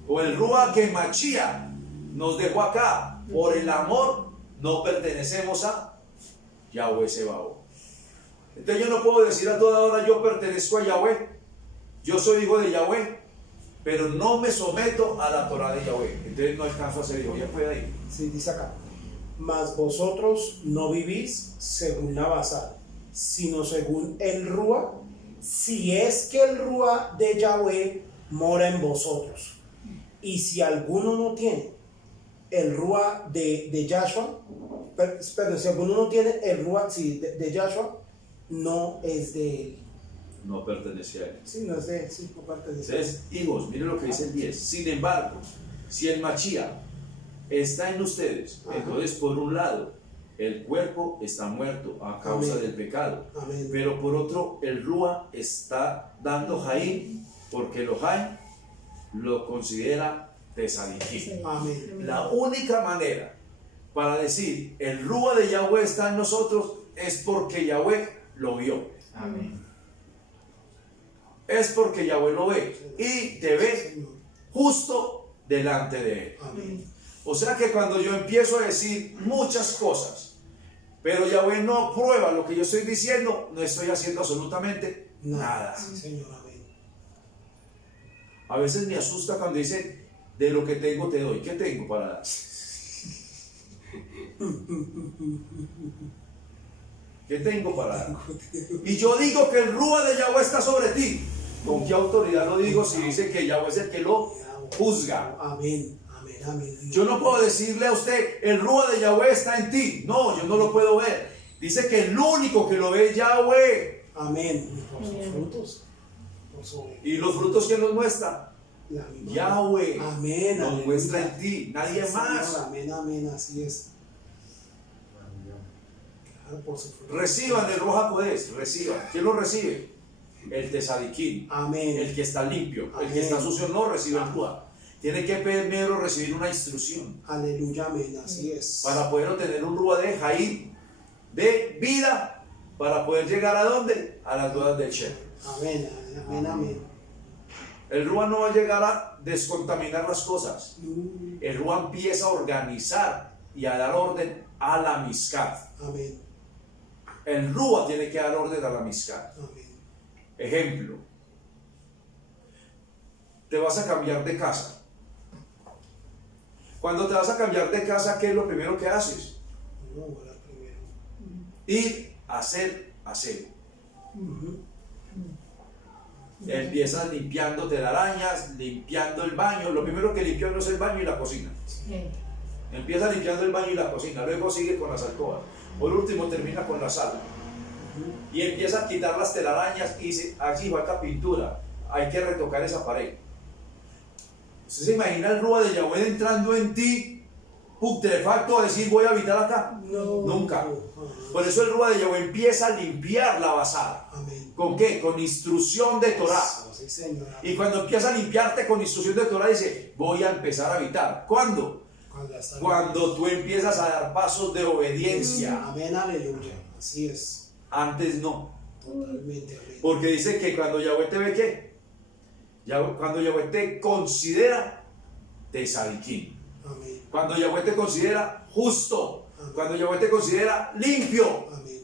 o el Ruach que Mashiach nos dejó acá por el amor, no pertenecemos a Yahweh Sebaot. Entonces yo no puedo decir a toda hora yo pertenezco a Yahweh, yo soy hijo de Yahweh, pero no me someto a la Torah de Yahweh. Entonces no alcanzo a ser hijo. Ya puede ir. Sí, dice acá, mas vosotros no vivís según la basar, sino según el Ruach, si es que el Ruach de Yahweh mora en vosotros. Y si alguno no tiene el Ruach de Yahshua, perdón, si alguno no tiene el Ruach de Yahshua, no es de él. No pertenece a él. Sí, no es de él, sí, no pertenece a él. Entonces, hijos, miren lo que dice el 10. Sin embargo, si el Mashiach está en ustedes, entonces por un lado, el cuerpo está muerto a causa del pecado. Amén. Pero por otro, el Ruach está dando Jaim, porque Elohim lo considera Tesadikim. Amén. La única manera para decir el Ruach de Yahweh está en nosotros es porque Yahweh lo vio. Amén. Es porque Yahweh lo ve y te ve justo delante de él. Amén. O sea que cuando yo empiezo a decir muchas cosas, pero Yahweh no aprueba lo que yo estoy diciendo, no estoy haciendo absolutamente nada. Sí, Señor, amén. A veces me asusta cuando dice, de lo que tengo te doy. ¿Qué tengo para dar? ¿Qué tengo para dar? Y yo digo que el Ruach de Yahweh está sobre ti. ¿Con qué autoridad lo digo si dice que Yahweh es el que lo juzga? Amén, amén, amén. Yo no puedo decirle a usted, el Ruach de Yahweh está en ti. No, yo no lo puedo ver. Dice que el único que lo ve es Yahweh. Amén. Por sus frutos. Por su... ¿Y los frutos quién los muestra? Yahweh. Amén. Los Amén. muestra en ti, nadie Sí, más. Señor, amén, amén, así es. Claro, por su fruto. Reciban el Ruach HaKodesh, reciban. ¿Quién lo recibe? El Tesadikim. Amén. El que está limpio. El Amén. que está sucio no recibe el Ruach. Tiene que primero recibir una instrucción Aleluya, amén, así es. para poder obtener un Ruach de Jair, de vida, para poder llegar a ¿dónde? A las bodas del Shem. Amén, amén, amén. El Ruach no va a llegar a descontaminar las cosas. El Ruach empieza a organizar y a dar orden a la Mizkat. Amén, El Ruach tiene que dar orden a la Mizkat. amén. Ejemplo, te vas a cambiar de casa. Cuando te vas a cambiar de casa, ¿qué es lo primero que haces? No, era primero. Ir a hacer aseo. Empiezas limpiando telarañas, limpiando el baño. Lo primero que limpió no es el baño y la cocina. Empieza limpiando el baño y la cocina, luego sigue con las alcobas. Por último termina con la sala. Y empieza a quitar las telarañas y dice, allí falta pintura, hay que retocar esa pared. ¿Usted se imagina el Ruach de Yahweh entrando en ti, putrefacto, a decir voy a habitar acá? No, Nunca. no. Por eso el Ruach de Yahweh empieza a limpiar la basada. Amén. ¿Con qué? Con instrucción de Torah. Sí, Señor. Y cuando empieza a limpiarte con instrucción de Torah, dice, voy a empezar a habitar. ¿Cuándo? Cuando tú empiezas a dar pasos de obediencia. Amén, aleluya. Así es. Antes no. Totalmente, amén. Porque dice que cuando Yahweh te ve, ¿qué? Cuando Yahweh te considera, te sadiquín. Amén. Cuando Yahweh te considera justo. Amén. Cuando Yahweh te considera limpio. Amén.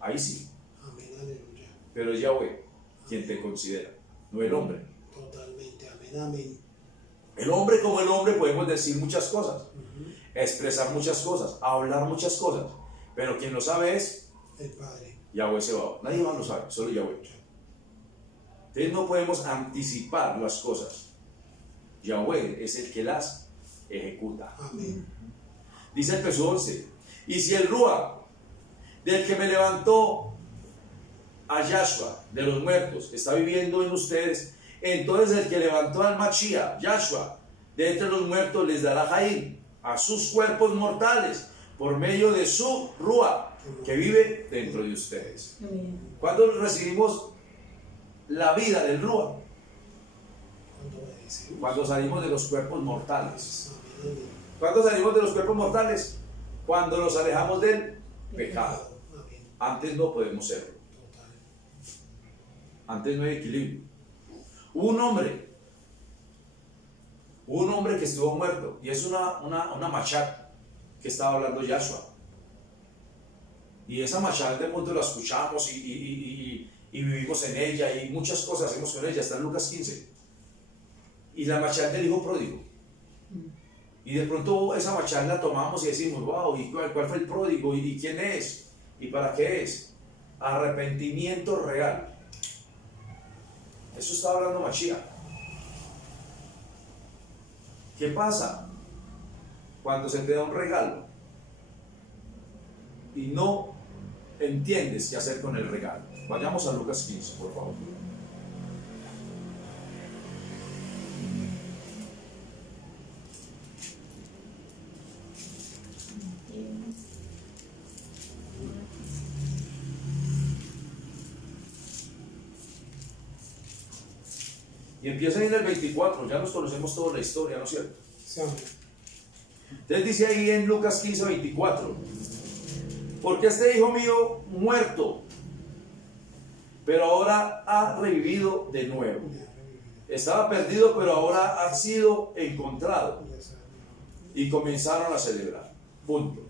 Ahí sí. Amén, aleluya. Pero es Yahweh quien te considera, no el hombre. Totalmente, amén, amén. El hombre como el hombre podemos decir muchas cosas, Ujú. expresar muchas cosas, hablar muchas cosas. Pero quien lo sabe es El Padre. Yahweh Sebaot. Nadie más lo sabe, solo Yahweh. Entonces no podemos anticipar las cosas. Yahweh es el que las ejecuta. Amén. Dice el verso 11. Y si el Ruach del que me levantó a Yahshua de los muertos está viviendo en ustedes, entonces el que levantó al Mashiach, Yahshua, de entre los muertos les dará Jaim a sus cuerpos mortales por medio de su Ruach que vive dentro de ustedes. ¿Cuándo recibimos la vida del Ruach? Cuando obedecemos. Cuando salimos de los cuerpos mortales. Amén, amén. ¿Cuándo salimos de los cuerpos mortales? Cuando nos alejamos del pecado. Amén. Antes no podemos serlo. Total. Antes no hay equilibrio. Hubo un hombre que estuvo muerto, y es una machak que estaba hablando Yahshua. Y esa machak de pronto la escuchamos y vivimos en ella, y muchas cosas hacemos con ella, está en Lucas 15. Y la machak del hijo pródigo. Y de pronto esa machak la tomamos y decimos, wow, ¿y cuál fue el pródigo? ¿Y quién es? ¿Y para qué es? Arrepentimiento real. Eso está hablando Mashiach. ¿Qué pasa cuando se te da un regalo y no entiendes qué hacer con el regalo? Vayamos a Lucas 15, por favor. Y empieza en el 24, ya nos conocemos toda la historia, ¿no es cierto? Sí, amén. Entonces dice ahí en Lucas 15, 24, porque este hijo mío muerto, pero ahora ha revivido de nuevo. Estaba perdido, pero ahora ha sido encontrado. Y comenzaron a celebrar. Punto.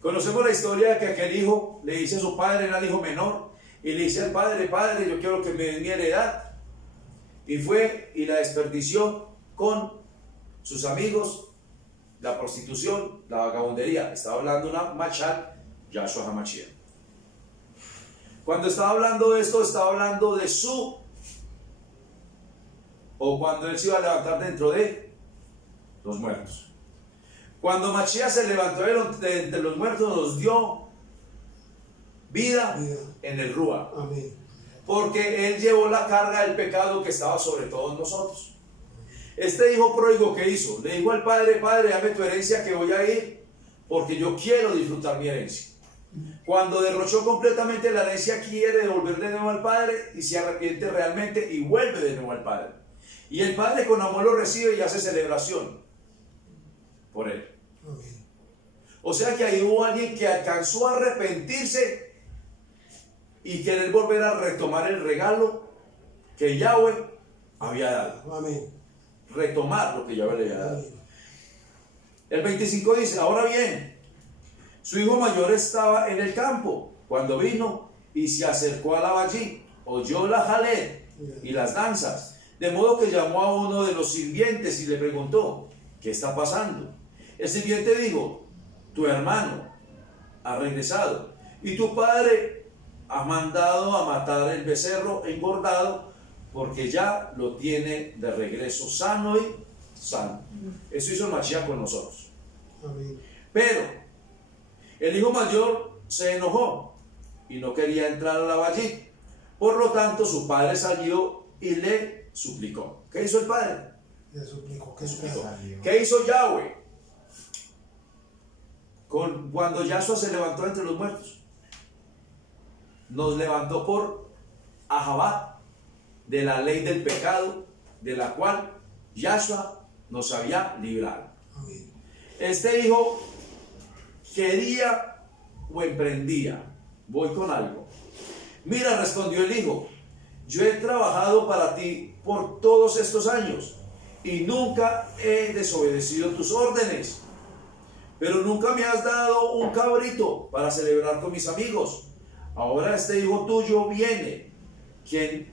Conocemos la historia de que aquel hijo le dice a su padre, era el hijo menor, y le dice al padre, padre, yo quiero que me den mi heredad. Y fue y la desperdició con sus amigos, la prostitución, la vagabundería. Estaba hablando una machal, Yahshua HaMashiach. Cuando estaba hablando de esto, estaba hablando de su, o cuando él se iba a levantar dentro de los muertos. Cuando Mashiach se levantó de entre los muertos, nos dio vida en el Ruach. Amén. Porque él llevó la carga del pecado que estaba sobre todos nosotros. Este hijo pródigo, ¿qué hizo? Le dijo al padre, padre, dame tu herencia que voy a ir porque yo quiero disfrutar mi herencia. Cuando derrochó completamente la herencia, quiere devolver de nuevo al padre y se arrepiente realmente y vuelve de nuevo al padre. Y el padre con amor lo recibe y hace celebración por él. Amén. O sea que ahí hubo alguien que alcanzó a arrepentirse y querer volver a retomar el regalo que Yahweh había dado. Amén. Retomar lo que Yahweh le había dado. Amén. El 25 dice, ahora bien, su hijo mayor estaba en el campo cuando vino y se acercó a la vallí, oyó la jalel y las danzas, de modo que llamó a uno de los sirvientes y le preguntó, ¿qué está pasando? El sirviente dijo, tu hermano ha regresado y tu padre ha mandado a matar el becerro engordado porque ya lo tiene de regreso sano y sano. Eso hizo el Mashiach con nosotros. Amén. Pero el hijo mayor se enojó y no quería entrar a la vallí. Por lo tanto, su padre salió y le suplicó. ¿Qué hizo el padre? Le suplico que Suplicó. espera. ¿Qué hizo Yahweh? Cuando Yahshua se levantó entre los muertos, nos levantó por Ahabat, de la ley del pecado, de la cual Yahshua nos había librado. Amén. Este hijo quería o emprendía voy con algo. Mira, respondió el hijo, yo he trabajado para ti por todos estos años y nunca he desobedecido tus órdenes, pero nunca me has dado un cabrito para celebrar con mis amigos. Ahora este hijo tuyo viene, quien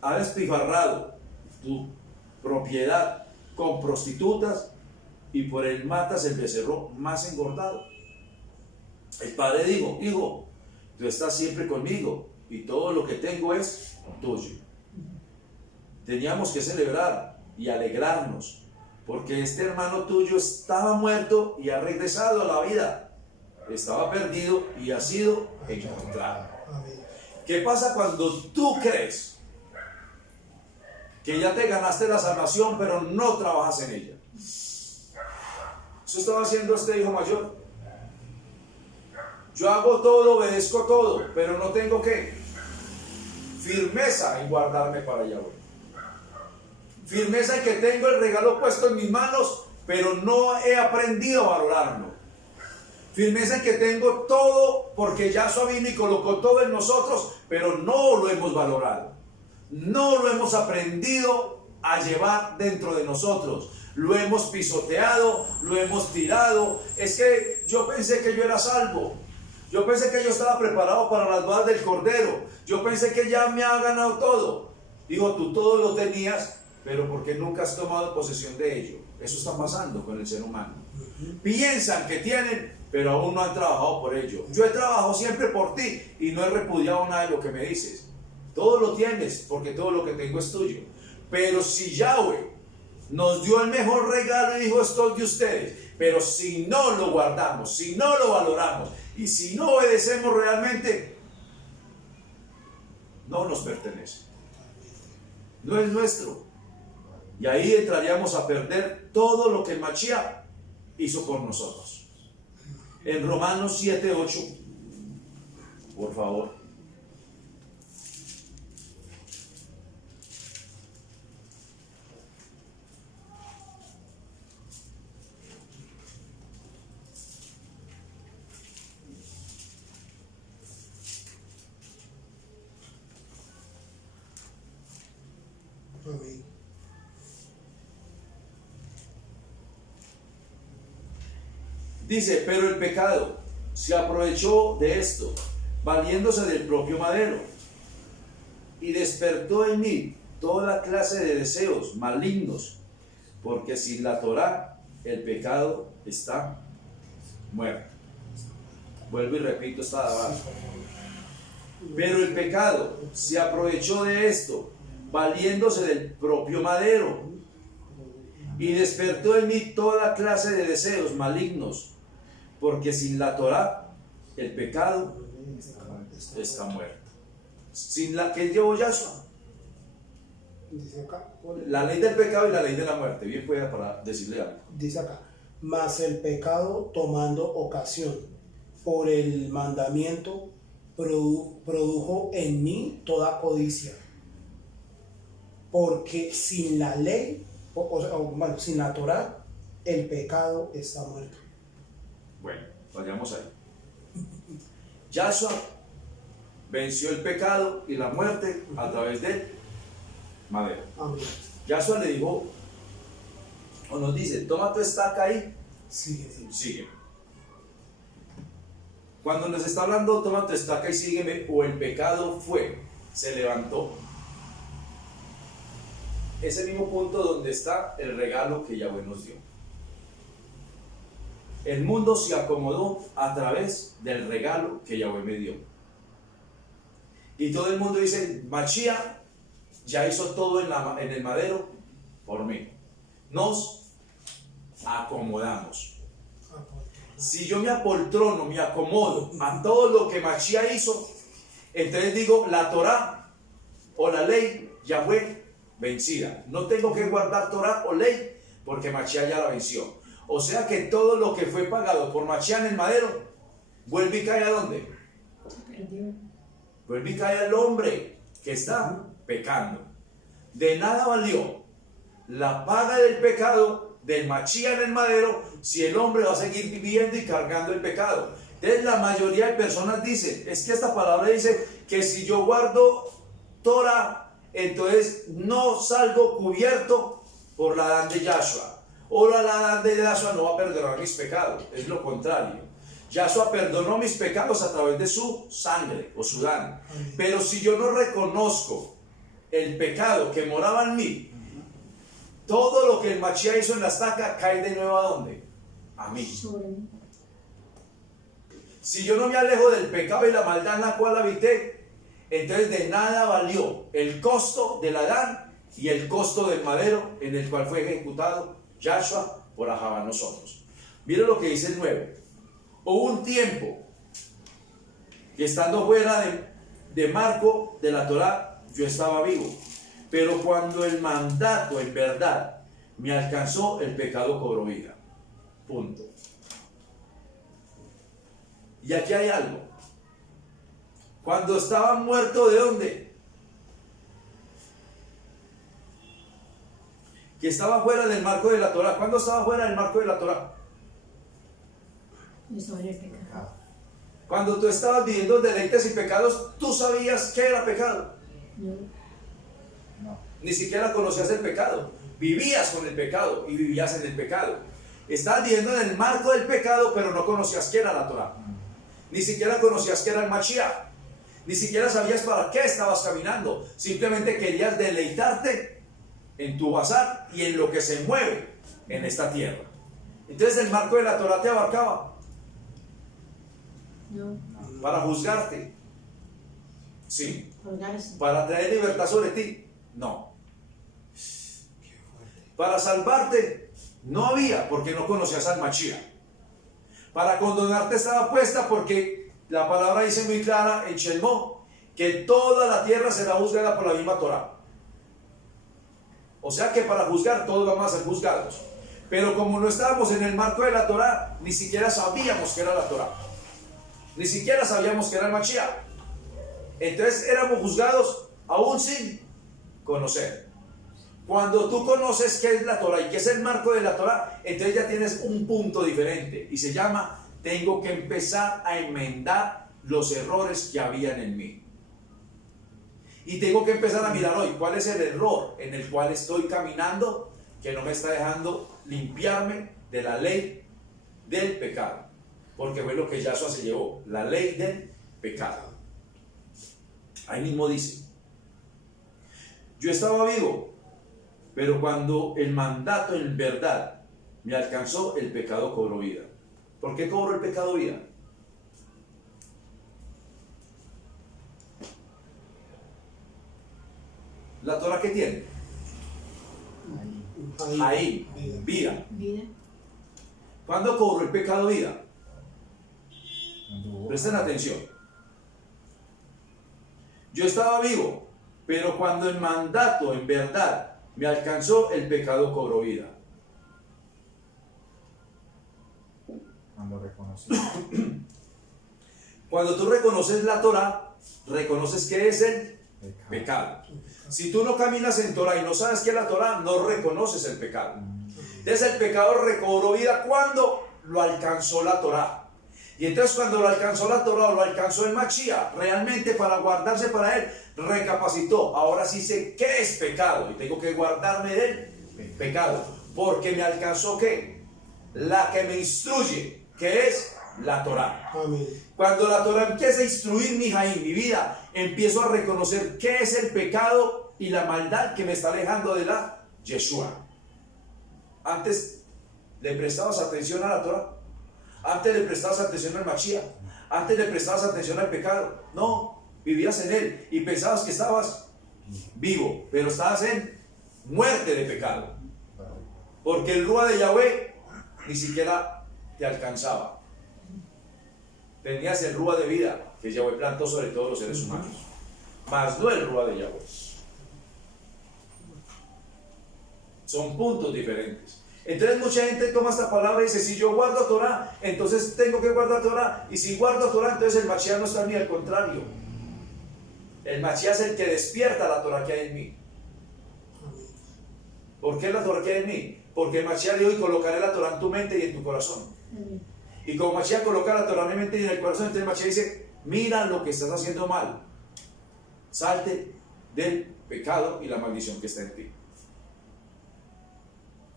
ha despilfarrado tu propiedad con prostitutas y por él matas el becerro más engordado. El padre dijo, hijo, tú estás siempre conmigo y todo lo que tengo es tuyo. Teníamos que celebrar y alegrarnos porque este hermano tuyo estaba muerto y ha regresado a la vida. Estaba perdido y ha sido encontrado. ¿Qué pasa cuando tú crees que ya te ganaste la salvación pero no trabajas en ella? Eso estaba haciendo este hijo mayor. Yo hago todo, obedezco todo, pero no tengo ¿qué? Firmeza en guardarme para Yahweh. Firmeza en que tengo el regalo puesto en mis manos, pero no he aprendido a valorarlo. Firmeza en que tengo todo porque Yahshua vino y colocó todo en nosotros, pero no lo hemos valorado. No lo hemos aprendido a llevar dentro de nosotros. Lo hemos pisoteado, lo hemos tirado. Es que yo pensé que yo era salvo. Yo pensé que yo estaba preparado para las bodas del Cordero. Yo pensé que ya me ha ganado todo. Digo, tú todo lo tenías, pero porque nunca has tomado posesión de ello. Eso está pasando con el ser humano. Piensan que tienen, pero aún no han trabajado por ello. Yo he trabajado siempre por ti y no he repudiado nada de lo que me dices. Todo lo tienes porque todo lo que tengo es tuyo. Pero si Yahweh nos dio el mejor regalo y dijo, esto es de ustedes, pero si no lo guardamos, si no lo valoramos y si no obedecemos realmente, no nos pertenece. No es nuestro. Y ahí entraríamos a perder todo lo que el Mashiach hizo por nosotros. En Romanos 7:8, por favor. Amén. Dice, pero el pecado se aprovechó de esto, valiéndose del propio madero, y despertó en mí toda clase de deseos malignos, porque sin la Torá el pecado está muerto. Vuelvo y repito esta palabra. Pero el pecado se aprovechó de esto, valiéndose del propio madero, y despertó en mí toda clase de deseos malignos, porque sin la Torá el pecado está muerto. Sin la que llevó Yahshua, Dice acá, la ley del pecado y la ley de la muerte. Bien pueda para decirle algo. dice acá, mas el pecado tomando ocasión por el mandamiento produjo en mí toda codicia, porque sin la ley, bueno, sin la Torá, el pecado está muerto. Bueno, vayamos ahí. Yahshua venció el pecado y la muerte a través del madero. Amén. Yahshua le dijo, o nos dice, toma tu estaca ahí, Sigue. sígueme. Cuando nos está hablando, toma tu estaca y sígueme, o el pecado fue, se levantó. Ese mismo punto donde está el regalo que Yahweh nos dio. El mundo se acomodó a través del regalo que Yahweh me dio. Y todo el mundo dice, Mashiach ya hizo todo en el madero por mí. Nos acomodamos. Si yo me apoltrono, me acomodo a todo lo que Mashiach hizo, entonces digo, la Torá o la ley, Yahweh vencida. No tengo que guardar Torá o ley porque Mashiach ya la venció. O sea que todo lo que fue pagado por Mashiach en el madero, vuelve y cae ¿a dónde? Vuelve y cae al hombre que está pecando. De nada valió la paga del pecado del Mashiach en el madero si el hombre va a seguir viviendo y cargando el pecado. Entonces la mayoría de personas dicen, es que esta palabra dice que si yo guardo Torah, entonces no salgo cubierto por la Adán de Yahshua. O la Adán de Yahshua no va a perdonar mis pecados, es lo contrario. Yahshua perdonó mis pecados a través de su sangre o su Dan. Pero si yo no reconozco el pecado que moraba en mí, todo lo que el Mashiach hizo en la estaca cae de nuevo ¿a dónde? A mí. Si yo no me alejo del pecado y la maldad en la cual habité, entonces de nada valió el costo del Adán y el costo del madero en el cual fue ejecutado Yahshua por Ahabá nosotros. Miren lo que dice el 9. Hubo un tiempo que estando fuera de marco de la Torá, yo estaba vivo. Pero cuando el mandato en verdad me alcanzó, el pecado cobró vida. Punto. Y aquí hay algo. Cuando estaba muerto, ¿de dónde? Que estaba fuera del marco de la Torá. ¿Cuándo estaba fuera del marco de la Torá? Cuando tú estabas viviendo deleites y pecados, ¿tú sabías qué era pecado? No. Ni siquiera conocías el pecado. Vivías con el pecado y vivías en el pecado. Estabas viviendo en el marco del pecado, pero no conocías qué era la Torá. Ni siquiera conocías qué era el Mashiach. Ni siquiera sabías para qué estabas caminando. Simplemente querías deleitarte en tu bazar y en lo que se mueve en esta tierra. Entonces el marco de la Torá te abarcaba. No. Para juzgarte. Sí. Colgarse. Para traer libertad sobre ti. No. Para salvarte. No había, porque no conocías al Mashiach. Para condonarte estaba puesta, porque la palabra dice muy clara en Shelmo que toda la tierra será juzgada por la misma Torá. O sea que para juzgar todos vamos a ser juzgados. Pero como no estábamos en el marco de la Torá, ni siquiera sabíamos que era la Torá. Ni siquiera sabíamos que era el Mashiach. Entonces éramos juzgados aún sin conocer. Cuando tú conoces qué es la Torá y qué es el marco de la Torá, entonces ya tienes un punto diferente y se llama: tengo que empezar a enmendar los errores que habían en mí. Y tengo que empezar a mirar hoy cuál es el error en el cual estoy caminando que no me está dejando limpiarme de la ley del pecado. Porque fue lo que Yahshua se llevó, la ley del pecado. Ahí mismo dice: yo estaba vivo, pero cuando el mandato en verdad me alcanzó, el pecado cobró vida. ¿Por qué cobró el pecado vida? ¿La Torah qué tiene? Ahí, vida. Vida. ¿Cuándo cobró el pecado vida? Presten atención. Yo estaba vivo, pero cuando el mandato en verdad me alcanzó, el pecado cobró vida. Cuando reconocí. Cuando tú reconoces la Torah, reconoces que es el pecado. Si tú no caminas en Torah y no sabes qué es la Torah, no reconoces el pecado. Entonces el pecado recobró vida cuando lo alcanzó la Torah. Y entonces cuando lo alcanzó la Torah, lo alcanzó el Mashiach, realmente para guardarse para él, recapacitó. Ahora sí sé qué es pecado y tengo que guardarme del pecado. Porque me alcanzó ¿qué? La que me instruye, que es la Torah. Amén. Cuando la Torah empieza a instruir mi Jaim, mi vida, empiezo a reconocer qué es el pecado y la maldad que me está alejando de la Yeshua. Antes le prestabas atención a la Torah. Antes le prestabas atención al Mashiach. Antes le prestabas atención al pecado. No, vivías en él y pensabas que estabas vivo, pero estabas en muerte de pecado. Porque el Ruach de Yahweh ni siquiera te alcanzaba. Tenías el Ruach de vida que Yahweh plantó sobre todos los seres humanos, mas no el Ruach de Yahweh. Son puntos diferentes. Entonces mucha gente toma esta palabra y dice: si yo guardo Torah, entonces tengo que guardar Torah, y si guardo Torah, entonces el Mashiach no está ni al contrario. El Mashiach es el que despierta la Torah que hay en mí. ¿Por qué la Torah que hay en mí? Porque el Mashiach dijo: y colocaré la Torah en tu mente y en tu corazón. Y como Mashiach coloca la Torah en la mente y en el corazón, entonces Mashiach dice, mira lo que estás haciendo mal. Salte del pecado y la maldición que está en ti.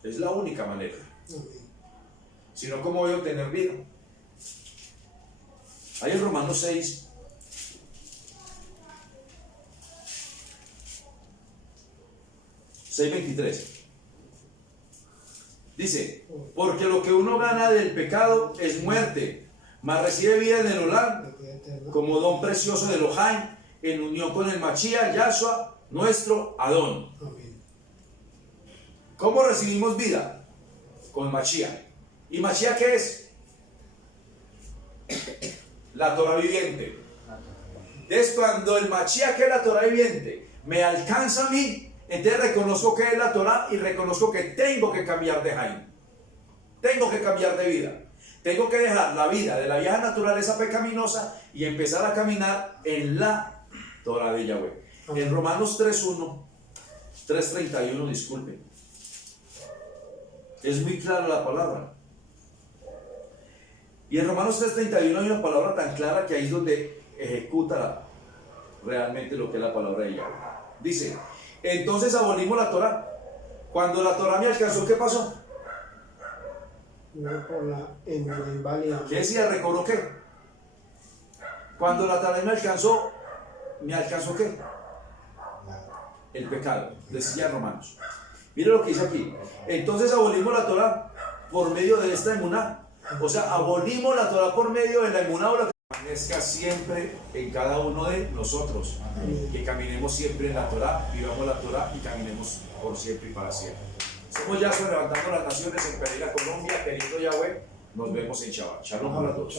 Es la única manera. Si no, ¿cómo voy a obtener vida? Ahí en Romanos 6, dice, porque lo que uno gana del pecado es muerte, mas recibe vida en el Olam como don precioso de Elohim, en unión con el Mashiach, Yahshua, nuestro Adón. ¿Cómo recibimos vida? Con Mashiach. ¿Y Mashiach qué es? La Torah viviente. Entonces, cuando el Mashiach, que es la Torah viviente, me alcanza a mí, entonces reconozco que es la Torah y reconozco que tengo que cambiar de Jaime. Tengo que cambiar de vida. Tengo que dejar la vida de la vieja naturaleza pecaminosa y empezar a caminar en la Torah de Yahweh. En Romanos 3.1, 3.31, disculpen. Es muy clara la palabra. Y en Romanos 3.31 hay una palabra tan clara que ahí es donde ejecuta realmente lo que es la palabra de Yahweh. Dice, entonces abolimos la Torah. Cuando la Torah me alcanzó, ¿qué pasó? No por la inválida. ¿Qué decía? ¿Recordó qué? Cuando la Torah ¿me alcanzó qué? El pecado, decía Romanos. Mire lo que dice aquí. Entonces abolimos la Torah por medio de esta emuná. O sea, abolimos la Torah por medio de la emuná, o la que permanezca siempre en cada uno de nosotros. Que caminemos siempre en la Torah, vivamos la Torah y caminemos por siempre y para siempre. Somos Yahshua levantando las naciones en Pereira, Colombia, queriendo Yahweh. Nos vemos en Shabbat. Shalom para todos.